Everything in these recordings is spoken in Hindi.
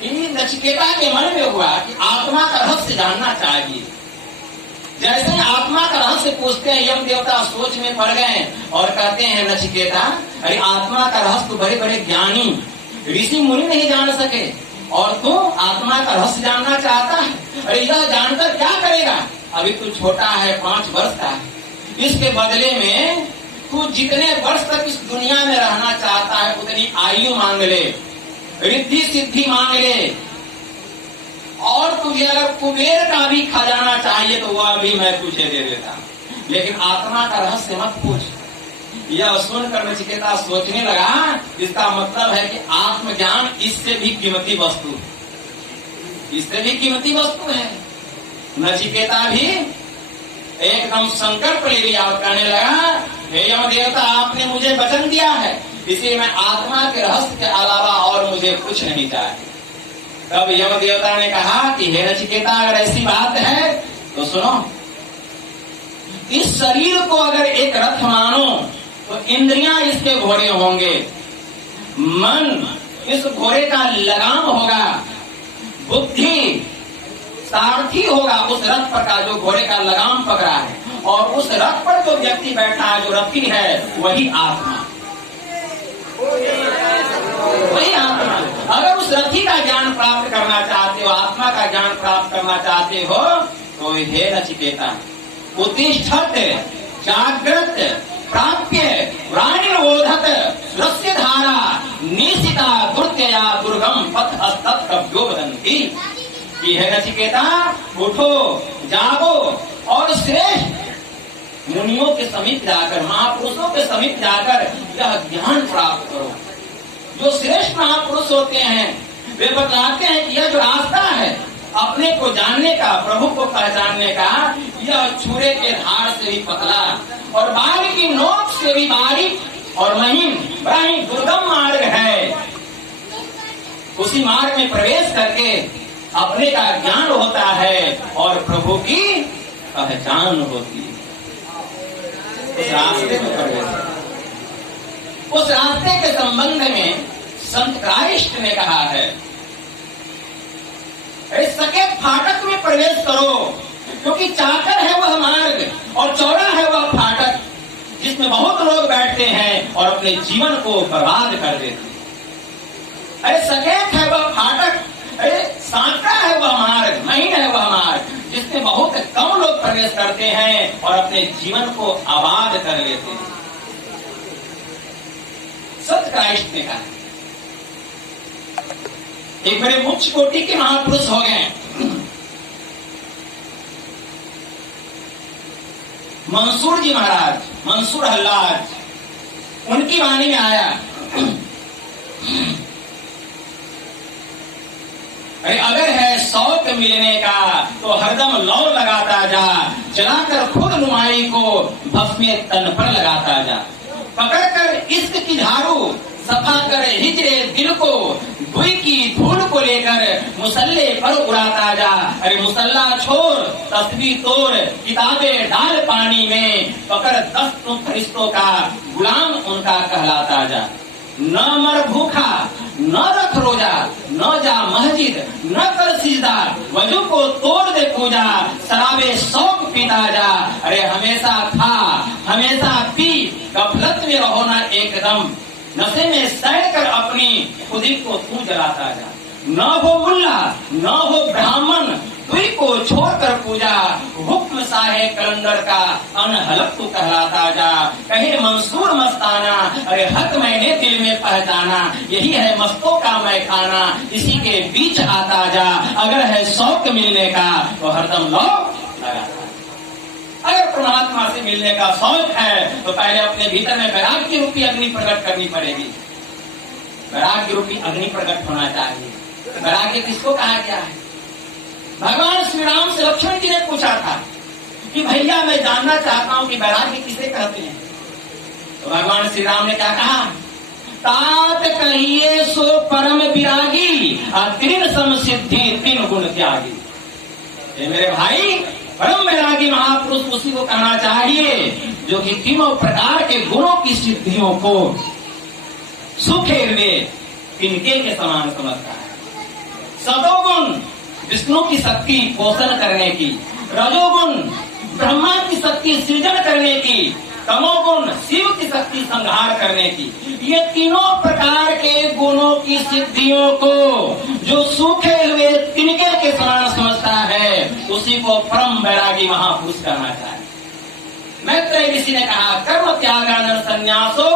नचिकेता के मन में हुआ कि आत्मा का रहस्य जानना चाहिए। जैसे आत्मा का रहस्य पूछते हैं, यम देवता सोच में पड़ गए और कहते हैं नचिकेता, अरे आत्मा का रहस्य तो बड़े बड़े ज्ञानी ऋषि मुनि नहीं जान सके और तू आत्मा का रहस्य जानना चाहता है? अरे यह जानकर क्या करेगा? अभी तू छोटा है, 5 वर्ष का है। इसके बदले में तू जितने वर्ष तक इस दुनिया में रहना चाहता है उतनी आयु मांग ले, रिद्धि सिद्धि मांग ले, और तुझे अगर कुबेर का भी खजाना चाहिए तो वह भी मैं तुझे दे देता, लेकिन आत्मा का रहस्य मत पूछ। यह सुनकर नचिकेता सोचने लगा, इसका मतलब है कि आत्मज्ञान इससे भी कीमती वस्तु, इससे भी कीमती वस्तु है। नचिकेता भी एकदम संकल्प ले लिया और कहने लगा, हे यम देवता, आपने मुझे वचन दिया है, इसलिए मैं आत्मा के रहस्य के अलावा और मुझे कुछ नहीं चाहिए। तब यम देवता ने कहा कि हे नचिकेता, अगर ऐसी बात है तो सुनो, इस शरीर को अगर एक रथ मानो तो इंद्रियां इसके घोड़े होंगे, मन इस घोड़े का लगाम होगा, बुद्धि सारथी होगा उस रथ पर का जो घोड़े का लगाम पकड़ा है, और उस रथ पर जो व्यक्ति बैठा है, जो रथी है, वही आत्मा, वही आत्मा। अगर उस रथी का ज्ञान प्राप्त करना चाहते हो, आत्मा का ज्ञान प्राप्त करना चाहते हो, तो हे नचिकेता, उत्तिष्ठत जागृत प्राप्य प्राणिर्वोधत सुरस्य धारा निशिता दुर्त्यया दुर्गम पथ अस्तत्कव्यो वदन्ति। कि है नचिकेता, उठो, जागो और श्रेष्ठ मुनियों के समीप जाकर, महापुरुषों के समीप जाकर यह ज्ञान प्राप्त करो। जो श्रेष्ठ महापुरुष होते हैं वे बताते हैं कि यह जो रास्ता है अपने को जानने का, प्रभु को पहचानने का, यह छुरे के धार से भी पतला और बाल की नोक से भी बारीक और महीन बड़ा ही दुर्गम मार्ग है। उसी मार्ग में प्रवेश करके अपने का ज्ञान होता है और प्रभु की पहचान होती है। उस रास्ते में प्रवेश, उस रास्ते के संबंध में संत क्राइस्ट ने कहा है, सकेत फाटक में प्रवेश करो, क्योंकि चाकर है वह मार्ग और चौड़ा है वह फाटक जिसमें बहुत लोग बैठते हैं और अपने जीवन को बर्बाद कर देते हैं। अरे सकेत है वह फाटक, अरे सांकड़ा है वह मार्ग, महीन है वह मार्ग जिसमें बहुत कम लोग प्रवेश करते हैं और अपने जीवन को आबाद कर लेते हैं। सत क्राइस्ट ने कहा। एक बड़े उच्च कोटि के महापुरुष हो गए, मंसूर जी महाराज, मंसूर हल्लाज, उनकी वाणी में आया, अरे अगर है शौक मिलने का तो हरदम लौ लगाता जा, जलाकर खुद नुमाई को भस्मे तन पर लगाता जा, पकड़कर इश्क की झाड़ू सफा कर हिजरे दिल को, बुई की धूल को लेकर मुसल्ले पर उड़ाता जा। अरे मुसल्ला छोड़, तस्वीर तोड़, किताबें डाल पानी में, पकड़ 10 फरिश्तों का, गुलाम उनका कहलाता जा। न मर भूखा, न रख रोजा, न जा मस्जिद, न कर सिजदा, वजू को तोड़ दे पूजा, शराबे शौक पीता जा। अरे हमेशा खा, हमेशा पी, गफलत में रहो ना एकदम, नशे में सैर कर अपनी खुदी को तू जलाता जा। न हो मुल्ला, न हो ब्राह्मण, दुई को छोड़कर पूजा, हुक्म साहे कलंदर का, अनहलक तू कहलाता जा। कहे मंसूर मस्ताना, अरे हक मैंने दिल में पहचाना, यही है मस्तों का मैं खाना, इसी के बीच आता जा। अगर है शौक मिलने का तो हरदम लौ लगाता। अगर परमात्मा से मिलने का शौक है तो पहले अपने भीतर में वैराग्य रूपी अग्नि प्रकट करनी पड़ेगी। वैराग्य रूपी अग्नि प्रकट होना चाहिए। वैराग्य किसको कहा गया है? भगवान श्री राम से लक्ष्मण जी ने पूछा था कि भैया मैं जानना चाहता हूं कि वैराग्य किसे कहते हैं। तो भगवान श्री राम ने क्या कहा? तात कहिए सो परम विरागी, तीन सम सिद्धि तीन गुण त्यागी। ये मेरे भाई, परम वैरागी महापुरुष उसी को कहना चाहिए जो कि तीनों प्रकार के गुणों की सिद्धियों को सूखे हुए तिनके के समान समझता है। सतोगुण विष्णु की शक्ति पोषण करने की, रजोगुण ब्रह्मा की शक्ति सृजन करने की, तमोगुण शिव की शक्ति संहार करने की। ये तीनों प्रकार के गुणों की सिद्धियों को जो सूखे हुए तिनके के समान समझता है, उसी को परम वैरागी महापुरुष कहना चाहिए। मैत्रेय ऋषि ने कहा, कर्म त्यागानर संन्यासो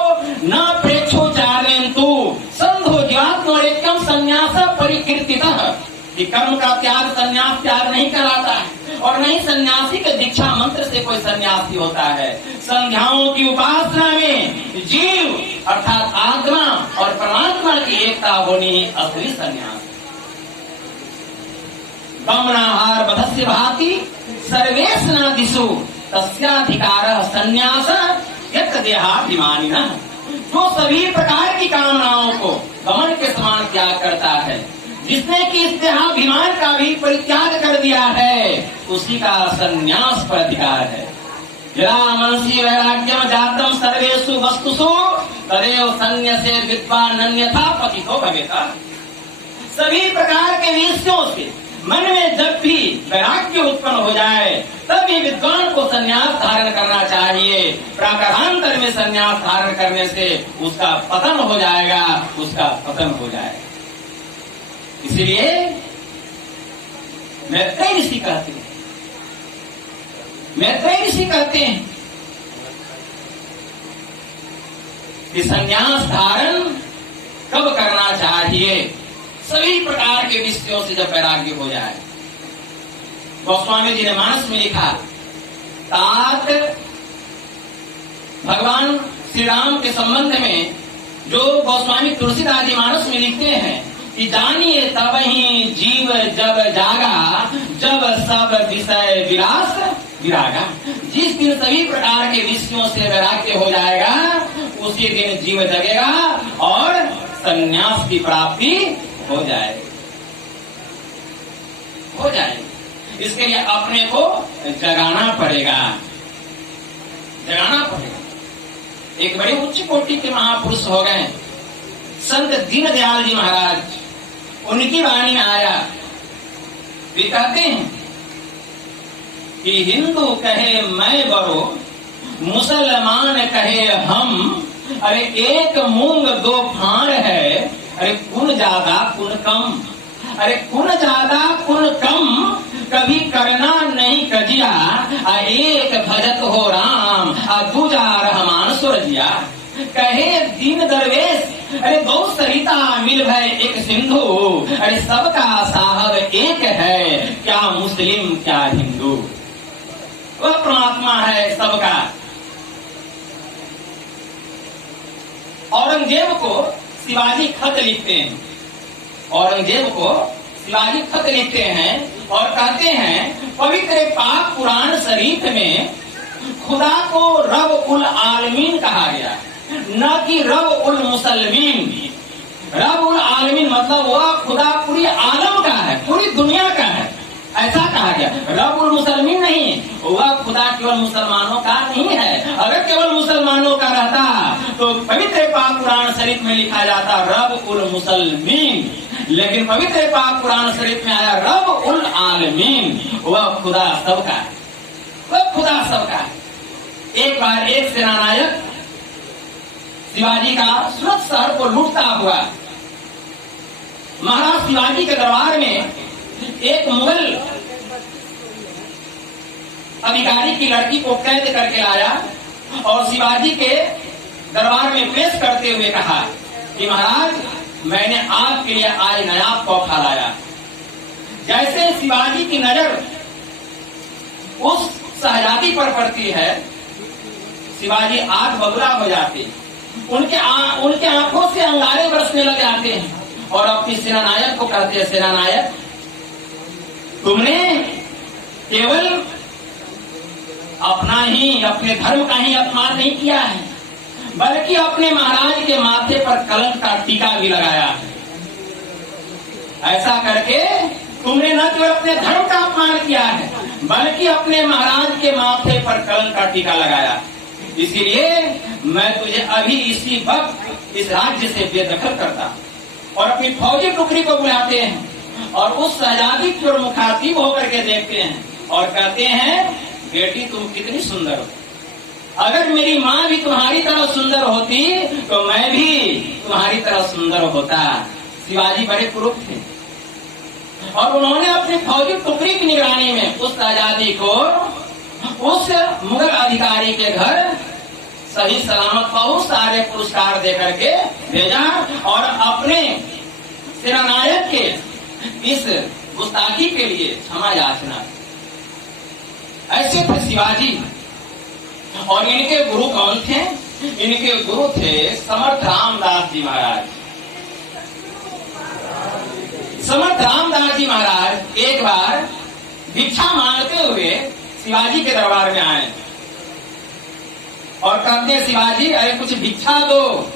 न प्रेक्षो चार्यन्तु संधो ज्ञात्मोरेक्यम संन्यास परिकीर्तितः। कि कर्म का त्याग संन्यास त्याग नहीं कराता है, और नहीं सन्यासी के दीक्षा मंत्र से कोई सन्यासी होता है। संध्याओं की उपासना में जीव अर्थात आत्मा और परमात्मा की एकता होनी ही असली सन्यास। गमनाहार बधस्य भाति सर्वेशनादिषु तस्याधिकार संन्यास यत् देहाभिमानिनः। जो सभी प्रकार की कामनाओं को गमन के समान त्याग करता है, जिसने कि इस देहाभिमान का भी परित्याग कर दिया है, उसी का संन्यास पर अधिकार है। यदा मनसि वैराग्यम जातम सर्वेषु वस्तुषु तदेव संन्यसे विद्वान् अन्यथा पतितो भवेत्। सभी प्रकार के विषयों से मन में जब भी वैराग्य उत्पन्न हो जाए, तभी विद्वान को संन्यास धारण करना चाहिए। प्राकारांतर में संन्यास धारण करने से उसका पतन हो जाएगा, उसका पतन हो जाएगा। इसीलिए मैत्रेय ऋषि कहते हैं, मैत्रेय ऋषि कहते हैं कि संन्यास धारण कब करना चाहिए? सभी प्रकार के विषयों से जब वैराग्य हो जाए। गोस्वामी जी ने मानस में लिखा, तात भगवान श्री राम के संबंध में जो गोस्वामी तुलसीदास जी मानस में लिखते हैं कि जानिए तब ही जीव जब जागा, जब सब विषय विलास विरागा। जिस दिन सभी प्रकार के विषयों से वैराग्य हो जाएगा, उसी दिन जीव जगेगा और संन्यास की प्राप्ति हो जाएगी, हो जाएगी। इसके लिए अपने को जगाना पड़ेगा, जगाना पड़ेगा। एक बड़े उच्च कोटि के महापुरुष हो गए संत दीनदयाल जी महाराज, उनकी वाणी में आया, वे कहते हैं कि हिंदू कहे मैं बड़ो, मुसलमान कहे हम, अरे एक मूंग दो फाड़ है, अरे कुन ज्यादा कुन कम, अरे कुन ज्यादा कुन कम, कभी करना नहीं कजिया, एक भजत हो राम, दूजा रहमान सुरजिया। कहे दीन दरवेश, अरे दो सरिता मिल भय एक सिंधु, अरे सबका साहब एक है, क्या मुस्लिम क्या हिंदू। वह परमात्मा है सबका। औरंगजेब को शिवाजी खत लिखते हैं, औरंगजेब को शिवाजी खत लिखते हैं और कहते हैं, पवित्र पाक पुराण शरीफ में खुदा को रब उल आलमीन कहा गया, न कि रब उल मुसलमीन। रब उल आलमीन मतलब वह खुदा पूरी आलम का है, पूरी दुनिया का है, ऐसा कहा गया। रब उल मुसलमीन नहीं, वह खुदा केवल मुसलमानों का नहीं है। अगर केवल मुसलमानों का रहता तो पवित्र पाक पुराण शरीफ में लिखा जाता रब उल मुसलमीन, लेकिन पवित्र पाक पुराण शरीफ में आया रब उल आलमीन। वह खुदा सबका है, वह खुदा सबका है। एक बार एक सेनानायक शिवाजी का सूरत शहर को लूटता हुआ महाराज शिवाजी के दरबार में एक मुगल अधिकारी की लड़की को कैद करके लाया और शिवाजी के दरबार में पेश करते हुए कहा कि महाराज, मैंने आपके लिए आज नायाब तोहफा लाया। जैसे शिवाजी की नजर उस शहजादी पर पड़ती है, शिवाजी आग बबूला हो जाते, उनके आंखों से अंगारे बरसने लग जाते हैं और अपनी सेनानायक को कहते हैं, सेनानायक तुमने केवल अपना ही, अपने धर्म का ही अपमान नहीं किया है, बल्कि अपने महाराज के माथे पर कलंक का टीका भी लगाया है। ऐसा करके तुमने न केवल अपने धर्म का अपमान किया है, बल्कि अपने महाराज के माथे पर कलंक का टीका लगाया। इसीलिए मैं तुझे अभी इसी वक्त इस राज्य से बेदखल करता और अपनी फौजी टुकड़ी को बुलाते हैं और उस शहजादी की ओर मुखातिब होकर के देखते हैं और कहते हैं, बेटी तुम कितनी सुंदर हो। अगर मेरी माँ भी तुम्हारी तरह सुंदर होती तो मैं भी तुम्हारी तरह सुंदर होता। शिवाजी बड़े कुरूप थे और उन्होंने अपनी फौजी टुकड़ी की निगरानी में उस शहजादी को उस मुगल अधिकारी के घर सही सलामत बहुत सारे पुरस्कार दे करके भेजा और अपने सेनानायक के इस गुस्ताखी के लिए क्षमा याचना। ऐसे थे शिवाजी। और इनके गुरु कौन थे? इनके गुरु थे समर्थ रामदास जी महाराज। समर्थ रामदास जी महाराज एक बार भिक्षा मांगते हुए शिवाजी के दरबार में आए और कहते हैं, शिवाजी अरे कुछ भिक्षा दो।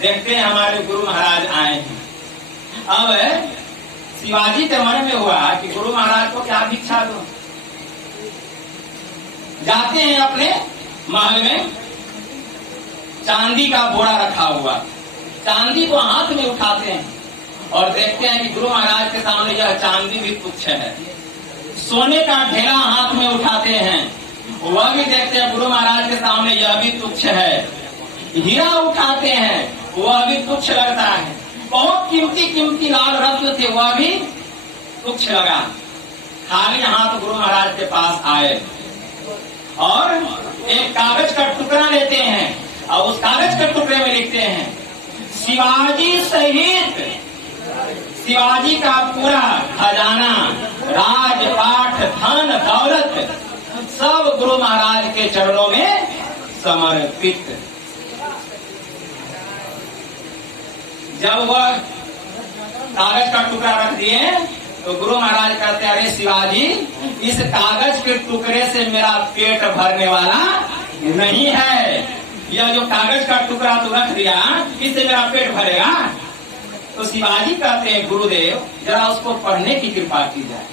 देखते हैं हमारे गुरु महाराज आए हैं। अब शिवाजी के मन में हुआ कि गुरु महाराज को क्या भिक्षा दो। जाते हैं अपने महल में, चांदी का बोरा रखा हुआ, चांदी को हाथ में उठाते हैं और देखते हैं कि गुरु महाराज के सामने यह चांदी भी तुच्छ है। सोने का ढेला हाथ में उठाते हैं, वह भी देखते हैं गुरु महाराज के सामने यह भी तुच्छ है। हीरा उठाते हैं, वह भी तुच्छ लगता है। बहुत कीमती कीमती लाल रत्न थे, वह भी तुच्छ लगा। खाली हाथ गुरु महाराज के पास आए और एक कागज का टुकड़ा लेते हैं और उस कागज के टुकड़े में लिखते हैं, शिवाजी सहित शिवाजी का पूरा खजाना, राजपाट, धन दौलत सब गुरु महाराज के चरणों में समर्पित। जब वह कागज का टुकड़ा रख दिए तो गुरु महाराज कहते हैं, अरे शिवाजी, इस कागज के टुकड़े से मेरा पेट भरने वाला नहीं है। यह जो कागज का टुकड़ा तू रख दिया, इससे मेरा पेट भरेगा? तो शिवाजी कहते हैं, गुरुदेव जरा उसको पढ़ने की कृपा की जाए।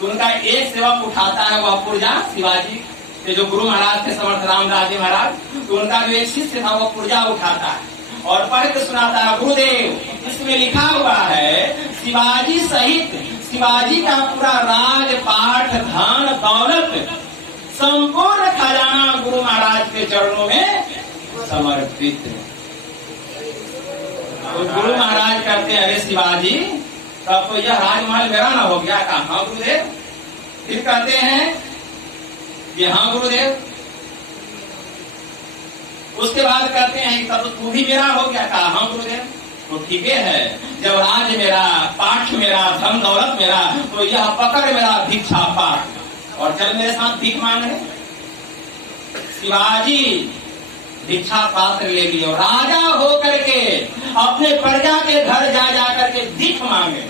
तो उनका एक सेवक उठाता है वह पुर्जा, शिवाजी के जो गुरु महाराज थे समर्थ रामदास जी महाराज, तो उनका जो एक शिष्य था वह पुर्जा उठाता है और पढ़ के सुनाता है, गुरुदेव इसमें लिखा हुआ है, शिवाजी सहित शिवाजी का पूरा राजपाट, धन दौलत संपूर्ण खजाना गुरु महाराज के चरणों में समर्पित है। तो गुरु महाराज कहते हैं, अरे शिवाजी तब तो यह राजमहल मेरा ना हो गया? कहा हाँ गुरुदेव। फिर कहते हैं कि हाँ गुरुदेव। उसके बाद कहते हैं तब तो तू भी मेरा हो गया? कहा हाँ गुरुदेव। तो ठीक है, जब राज मेरा, पाठ मेरा, धन दौलत मेरा, तो यह पकड़ मेरा भिक्षा पाठ और चल मेरे साथ भीख मांगने। शिवाजी भिक्षा पात्र ले लिया, राजा होकर के अपने प्रजा के घर जा जा करके भीख मांगे,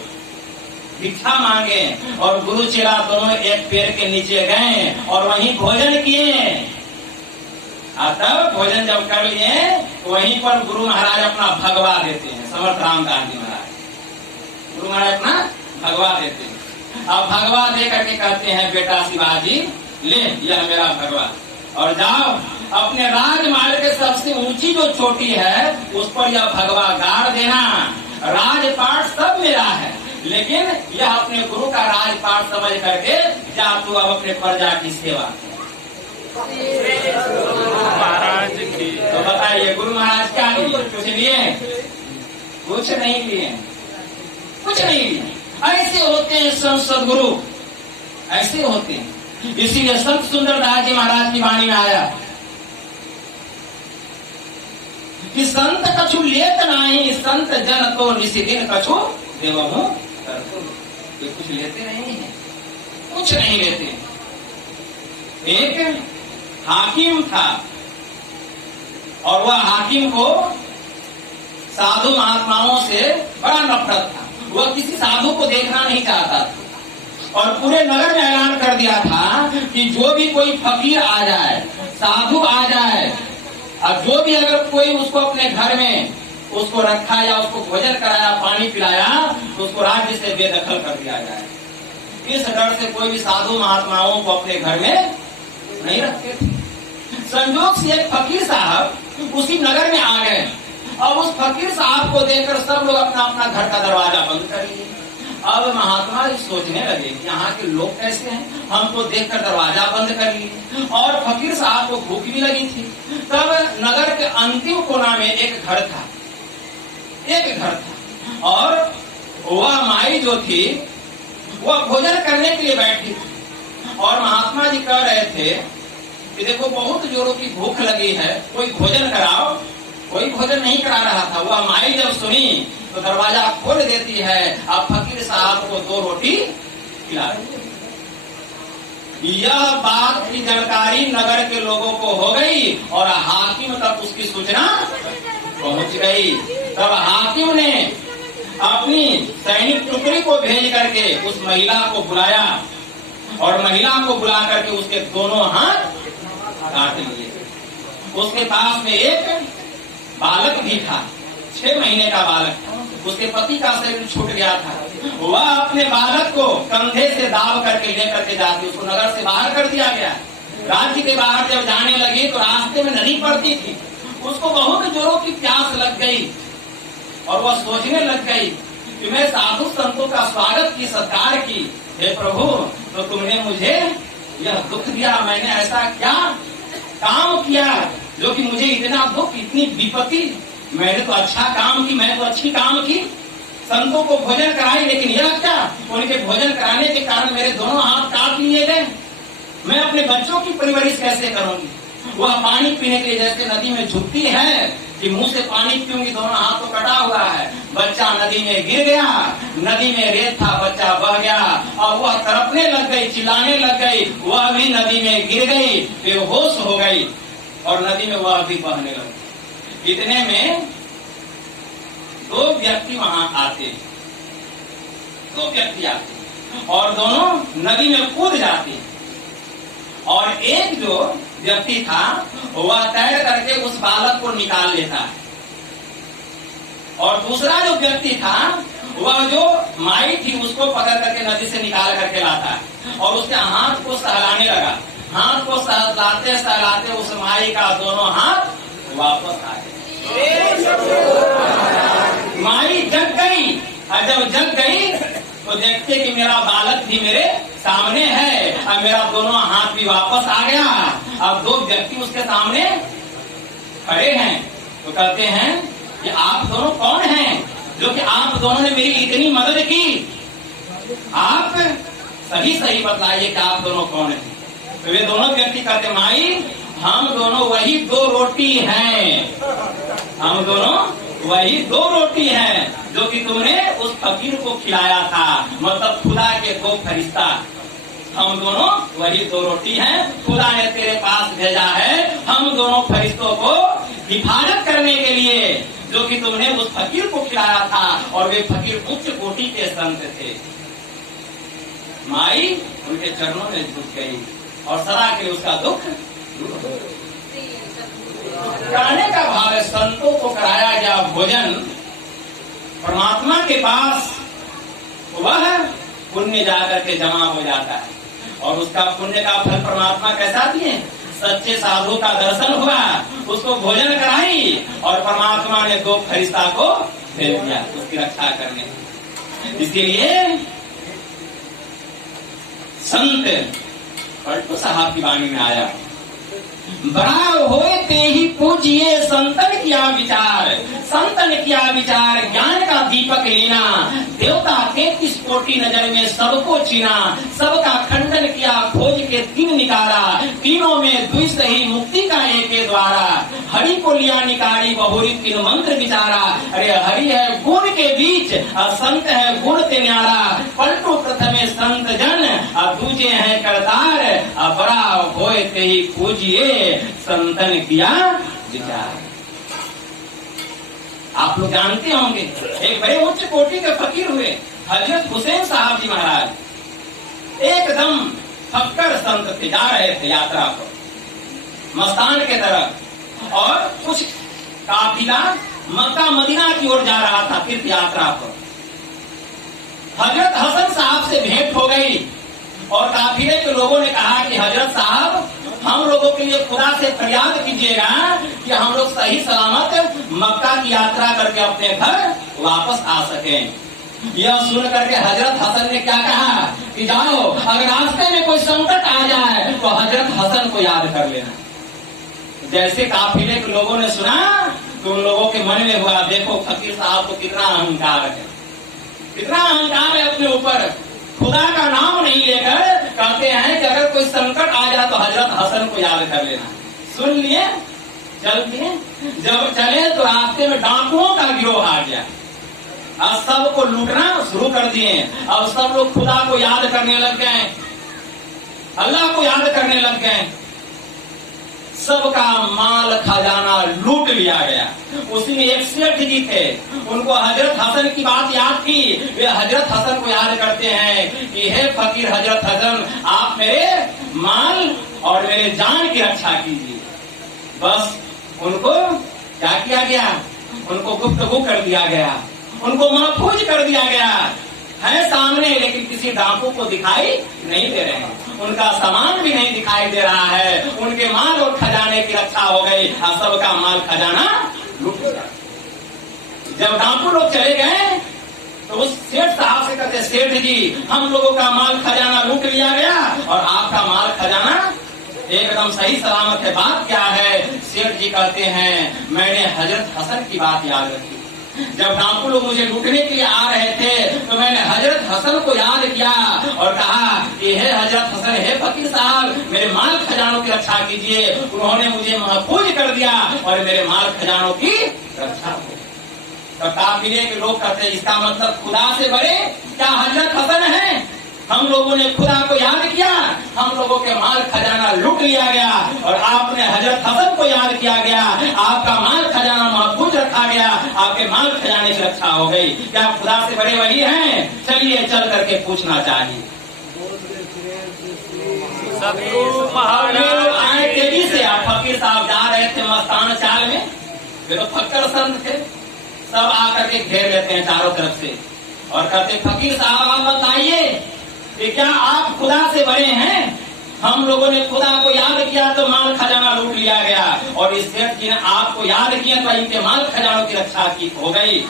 भिक्षा मांगे। और गुरु चेला दोनों एक पेड़ के नीचे गए और वहीं भोजन किए। तब भोजन जब कर लिए वहीं पर गुरु महाराज अपना भगवा देते हैं, समर्थ रामदास जी महाराज। गुरु महाराज अपना भगवा देते हैं। अब भगवा दे करके कहते हैं, बेटा शिवाजी ले यह मेरा भगवा और जाओ अपने राजमहल के सबसे ऊंची जो चोटी है उस पर यह भगवा गाड़ देना। राजपाट सब मेरा है, लेकिन यह अपने गुरु का राजपाट समझ करके जा तू अब अपने प्रजा की सेवा। महाराज की तो बताइए गुरु महाराज क्या लिए? कुछ लिए? कुछ नहीं लिए, कुछ नहीं लिए। ऐसे होते हैं संत सदगुरु, ऐसे होते हैं। इसीलिए संत सुंदरदास जी महाराज की वाणी में आया कि संत कछु लेत नहीं, संत जन तो निशिदिन कछु देवहु करतु। ये कुछ लेते नहीं है, कुछ नहीं लेते। एक हाकिम था और वह हाकिम को साधु महात्माओं से बड़ा नफरत था। वह किसी साधु को देखना नहीं चाहता था और पूरे नगर में ऐलान कर दिया था कि जो भी कोई फकीर आ जाए, साधु आ जाए, और जो भी अगर कोई उसको अपने घर में उसको रखा या उसको भोजन कराया, पानी पिलाया, तो उसको राज्य से बेदखल कर दिया जाए। इस डर से कोई भी साधु महात्माओं को अपने घर में नहीं रखते थे। संजोग से एक फकीर साहब उसी नगर में आ गए और उस फकीर साहब को देखकर सब लोग अपना अपना घर का दरवाजा बंद कर लिए अब महात्मा जी सोचने लगे कि यहाँ के लोग कैसे हैं, हम तो देखकर दरवाजा बंद कर लिए और फकीर साहब को भूख भी लगी थी। तब नगर के अंतिम कोना में एक घर था और वह माई जो थी वह भोजन करने के लिए बैठी थी और महात्मा जी कह रहे थे कि देखो बहुत जोरों की भूख लगी है, कोई भोजन कराओ। कोई भोजन नहीं करा रहा था। वह माई जब सुनी तो दरवाजा खोल देती है, अब फकीर साहब को 2 रोटी खिला रही है। यह बात की जानकारी नगर के लोगों को हो गई और हाकिम तक उसकी सूचना पहुंच गई। तब हाकिम ने अपनी सैनिक टुकड़ी को भेज करके उस महिला को बुलाया और महिला को बुला करके उसके दोनों हाथ काट लिए। उसके पास में एक बालक भी था, 6 महीने का बालक। उसके पति का शरीर छूट गया था। वह अपने बालक को कंधे से दाब करके लेकर के जाती, उसको नगर से बाहर कर दिया गया। राज्य के बाहर जब जाने लगी तो रास्ते में नदी पड़ती थी। उसको बहुत जोरों की प्यास लग गई और वह सोचने लग गई कि मैं साधु संतों का स्वागत की, सत्कार की, हे प्रभु तो तुमने मुझे यह दुख दिया, मैंने ऐसा क्या काम किया जो कि मुझे इतना दुख, इतनी विपत्ति। मैंने तो अच्छा काम की, मैंने तो अच्छी काम की, संतों को भोजन कराई, लेकिन यह क्या, उनके भोजन कराने के कारण मेरे दोनों हाथ काट लिए गए। मैं अपने बच्चों की परवरिश कैसे करूंगी। वह पानी पीने के लिए जैसे नदी में झुकती है कि मुंह से पानी पीऊंगी, दोनों हाथ तो कटा हुआ है। बच्चा नदी में गिर गया, नदी में रेत था, बच्चा बह गया और वह तड़पने लग गई, चिल्लाने लग गई। वह भी नदी में गिर गई, बेहोश हो गई और नदी में वह भी बहने लगी। इतने में 2 व्यक्ति वहां आते, 2 व्यक्ति आते और दोनों नदी में कूद जाते और एक जो व्यक्ति था वह तैर करके उस बालक को निकाल लेता और दूसरा जो व्यक्ति था वह जो माई थी उसको पकड़ करके नदी से निकाल करके लाता और उसके हाथ को सहलाने लगा। हाथ को सहलाते सहलाते उस माई का दोनों हाथ वापस आ गए। माई जग गई और जब जग गई तो देखते कि मेरा बालक भी मेरे सामने है और मेरा दोनों हाथ भी वापस आ गया। अब 2 व्यक्ति उसके सामने खड़े हैं तो कहते हैं कि आप दोनों कौन हैं जो कि आप दोनों ने मेरी इतनी मदद की। आप सही सही बताइए कि आप दोनों कौन हैं। तो वे दोनों व्यक्ति कहते माई हम दोनों वही 2 रोटी हैं, हम दोनों वही 2 रोटी हैं जो कि तुमने उस फकीर को खिलाया था, मतलब खुदा के 2 फरिश्ता। हम दोनों वही 2 रोटी हैं, खुदा ने तेरे पास भेजा है हम दोनों फरिश्तों को हिफाजत करने के लिए जो कि तुमने उस फकीर को खिलाया था। और वे फकीर उच्च कोटि के संत थे। माई उनके चरणों में झुक गई और सदा के उसका दुख कराने का भाव है। संतों को कराया गया भोजन परमात्मा के पास वह पुण्य जाकर के जमा हो जाता है और उसका पुण्य का फल परमात्मा कैसा दिए। सच्चे साधु का दर्शन हुआ, उसको भोजन कराई और परमात्मा ने 2 फरिश्ता को भेज दिया उसकी रक्षा करने। इसीलिए संत पलटू साहब की वाणी में आया, बड़ा होए ते ही पूजिए संतन किया विचार, संतन किया विचार ज्ञान का दीपक लेना, देवता 33 कोटि नजर में सबको चीना, सबका खंडन किया खोज के 3 निकाला, तीनों में दुई सही मुक्ति का एक द्वारा, हरि को लिया निकारी बहुरी 3 मंत्र विचारा। अरे हरि है गुण के बीच और संत है गुण ते न्यारा, पलटू प्रथमे संत जन और दूजे हैं करतार, और बड़ा होए ते ही पूजिए संतन किया विचार। आप लोग जानते होंगे एक बड़े उच्च कोटि के फकीर हुए हजरत हुसैन साहब जी महाराज। एकदम फक्कर संत थे, जा रहे थे यात्रा पर मस्तान के तरफ और कुछ काफिला मक्का मदीना की ओर जा रहा था तीर्थ यात्रा पर। हजरत हसन साहब से भेंट हो गई और काफिले के लोगों ने कहा कि हजरत साहब हम लोगों के लिए खुदा से फरियाद कीजिएगा कि हम लोग सही सलामत मक्का की यात्रा करके अपने घर वापस आ सकें। यह सुन करके हजरत हसन ने क्या कहा कि जाओ, अगर रास्ते में कोई संकट आ जाए तो हजरत हसन को याद कर लेना। जैसे काफिले के लोगों ने सुना तो उन लोगों के मन में हुआ, देखो फकीर साहब को कितना अहंकार है, कितना अहंकार है अपने ऊपर। खुदा का नाम नहीं लेकर कहते हैं कि अगर कोई संकट आ जाए तो हजरत हसन को याद कर लेना। सुन लिए, चल दिए। जब चले तो रास्ते में डाकुओं का गिरोह आ गया। अब सबको लूटना शुरू कर दिए। अब सब लोग खुदा को याद करने लग गए, अल्लाह को याद करने लग गए। सबका माल खजाना लूट लिया गया। उसी में एक सेठ जी थे, उनको हजरत हसन की बात याद थी। वे हजरत हसन को याद करते हैं कि हे फकीर हजरत हसन, आप मेरे माल और मेरे जान की रक्षा कीजिए। बस उनको क्या किया गया, उनको गुफ्तगू कर दिया गया, उनको महफूज कर दिया गया। है सामने लेकिन किसी डाकू को दिखाई नहीं दे रहे हैं, उनका सामान भी नहीं दिखाई दे रहा है। उनके माल और खजाने की रक्षा हो गई और सबका माल खजाना लूट गया। जब डाकू लोग चले गए तो उस सेठ साहब से कहते, सेठ जी हम लोगों का माल खजाना लूट लिया गया और आपका माल खजाना एकदम सही सलामत है, बात क्या है? सेठ जी कहते हैं, मैंने हजरत हसन की बात याद रखी। जब डाकू लोग मुझे लूटने के लिए आ रहे थे तो मैंने हजरत हसन को याद किया और कहा कि हे हजरत हसन, हे फकीर साहब, मेरे माल खजानों की रक्षा कीजिए। उन्होंने मुझे महफूज कर दिया और मेरे माल खजानों की रक्षा हो। तो काफिले के लोग कहते, इसका मतलब खुदा से बड़े क्या हजरत हसन है? हम लोगों ने खुदा को याद किया, हम लोगों के माल खजाना लूट लिया गया और आपने हजरत हसन को याद किया गया, आपका माल खजाना महफूज रखा गया, आपके माल खजाने की रक्षा हो गई। क्या खुदा से बड़े वही हैं? चलिए चल करके पूछना चाहिए। आए तेजी से, फकीर साहब जा रहे थे मस्तान चाल में, वे तो फक्कर संत थे। सब आकर के घेर लेते हैं चारों तरफ से और कहते, फकीर साहब आप बताइए कि क्या आप खुदा से बड़े हैं? हम लोगों ने खुदा को याद किया तो माल खजाना लूट लिया गया और इस सेठ जी ने आपको याद किया तो इनके माल खजानों की रक्षा की हो गई।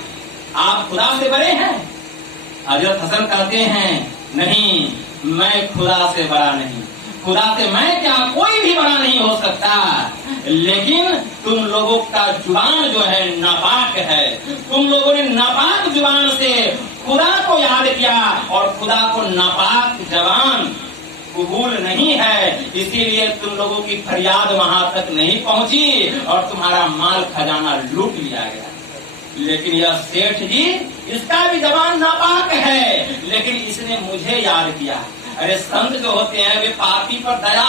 आप खुदा से बड़े हैं? हजरत हसन कहते हैं, नहीं, मैं खुदा से बड़ा नहीं। खुदा से मैं क्या, कोई भी बड़ा नहीं हो सकता। लेकिन तुम लोगों का जुबान जो है नापाक है। तुम लोगों ने नापाक जुबान से खुदा को याद किया और खुदा को नापाक जबान कबूल नहीं है, इसीलिए तुम लोगों की फरियाद वहां तक नहीं पहुंची और तुम्हारा माल खजाना लूट लिया गया। लेकिन यह सेठ जी, इसका भी जबान नापाक है, लेकिन इसने मुझे याद किया। अरे संत जो होते हैं वे पापी पर दया